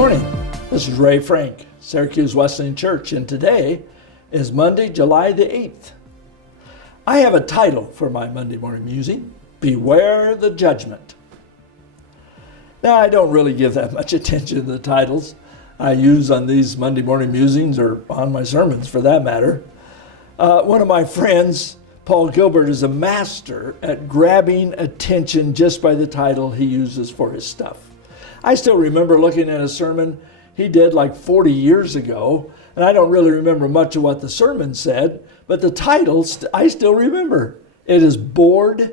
morning. This is Ray Frank, Syracuse Wesleyan Church, and today is Monday, July the 8th. I have a title for my Monday morning musing: Beware the Judgment. Now, I don't really give that much attention to the titles I use on these Monday morning musings, or on my sermons for that matter. One of my friends, Paul Gilbert, is a master at grabbing attention just by the title he uses for his stuff. I still remember looking at a sermon he did like 40 years ago, and I don't really remember much of what the sermon said, but the title I still remember. It is Bored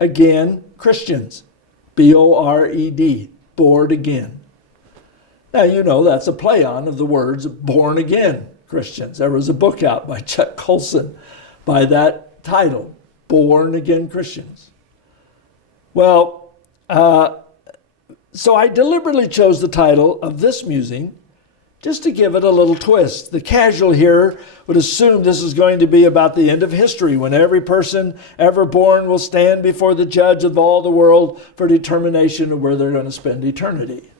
Again Christians. B-O-R-E-D, Bored Again. Now, you know that's a play on of the words Born Again Christians. There was a book out by Chuck Colson by that title, Born Again Christians. Well, so I deliberately chose the title of this musing just to give it a little twist. The casual hearer would assume this is going to be about the end of history, when every person ever born will stand before the judge of all the world for determination of where they're going to spend eternity.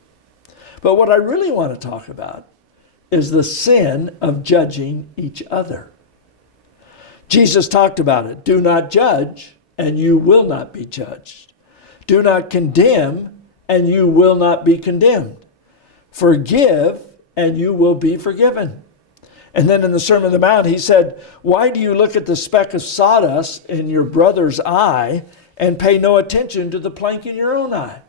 But what I really want to talk about is the sin of judging each other. Jesus talked about it. Do not judge, and you will not be judged. Do not condemn, and you will not be condemned. Forgive, and you will be forgiven. And then in the Sermon on the Mount, he said, why do you look at the speck of sawdust in your brother's eye and pay no attention to the plank in your own eye?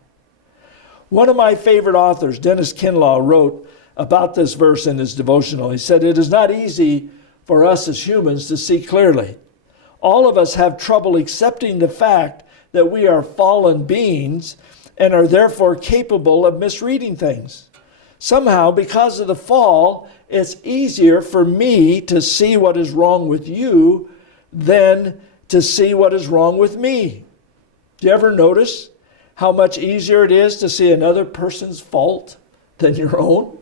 One of my favorite authors, Dennis Kinlaw, wrote about this verse in his devotional. He said, it is not easy for us as humans to see clearly. All of us have trouble accepting the fact that we are fallen beings and are therefore capable of misreading things. Somehow, because of the fall, it's easier for me to see what is wrong with you than to see what is wrong with me. Do you ever notice how much easier it is to see another person's fault than your own?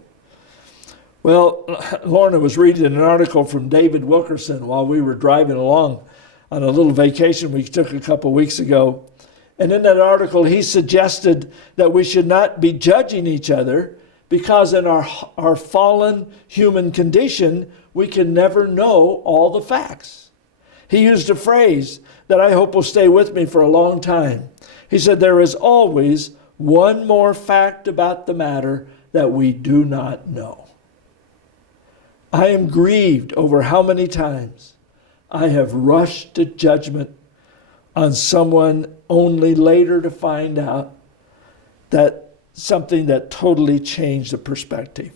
Well, Lorna was reading an article from David Wilkerson while we were driving along on a little vacation we took a couple weeks ago. And in that article, he suggested that we should not be judging each other because in our fallen human condition, we can never know all the facts. He used a phrase that I hope will stay with me for a long time. He said, there is always one more fact about the matter that we do not know. I am grieved over how many times I have rushed to judgment on someone only later to find out that something that totally changed the perspective.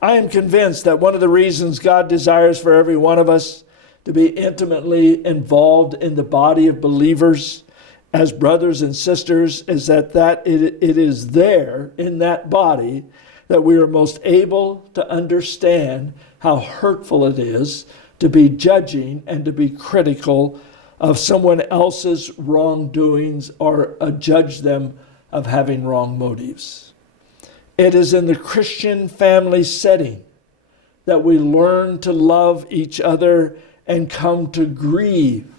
I am convinced that one of the reasons God desires for every one of us to be intimately involved in the body of believers as brothers and sisters is that it is there in that body that we are most able to understand how hurtful it is to be judging and to be critical of someone else's wrongdoings or judge them of having wrong motives. It is in the Christian family setting that we learn to love each other and come to grieve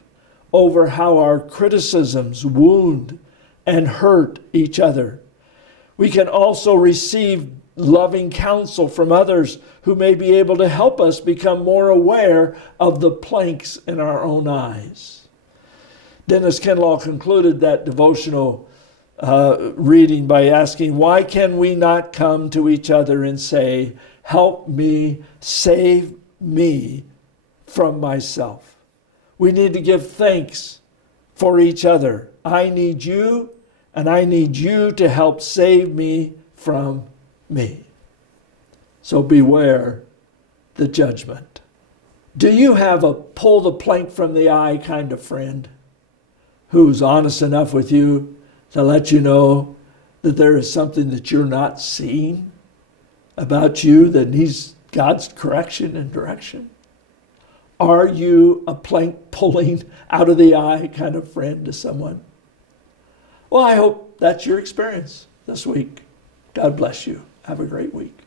over how our criticisms wound and hurt each other. We can also receive loving counsel from others who may be able to help us become more aware of the planks in our own eyes. Dennis Kinlaw concluded that devotional reading by asking, why can we not come to each other and say, help me, save me from myself? We need to give thanks for each other. I need you, and I need you to help save me from me. So beware the judgment. Do you have a pull the plank from the eye kind of friend who's honest enough with you to let you know that there is something that you're not seeing about you that needs God's correction and direction? Are you a plank pulling out of the eye kind of friend to someone? Well, I hope that's your experience this week. God bless you. Have a great week.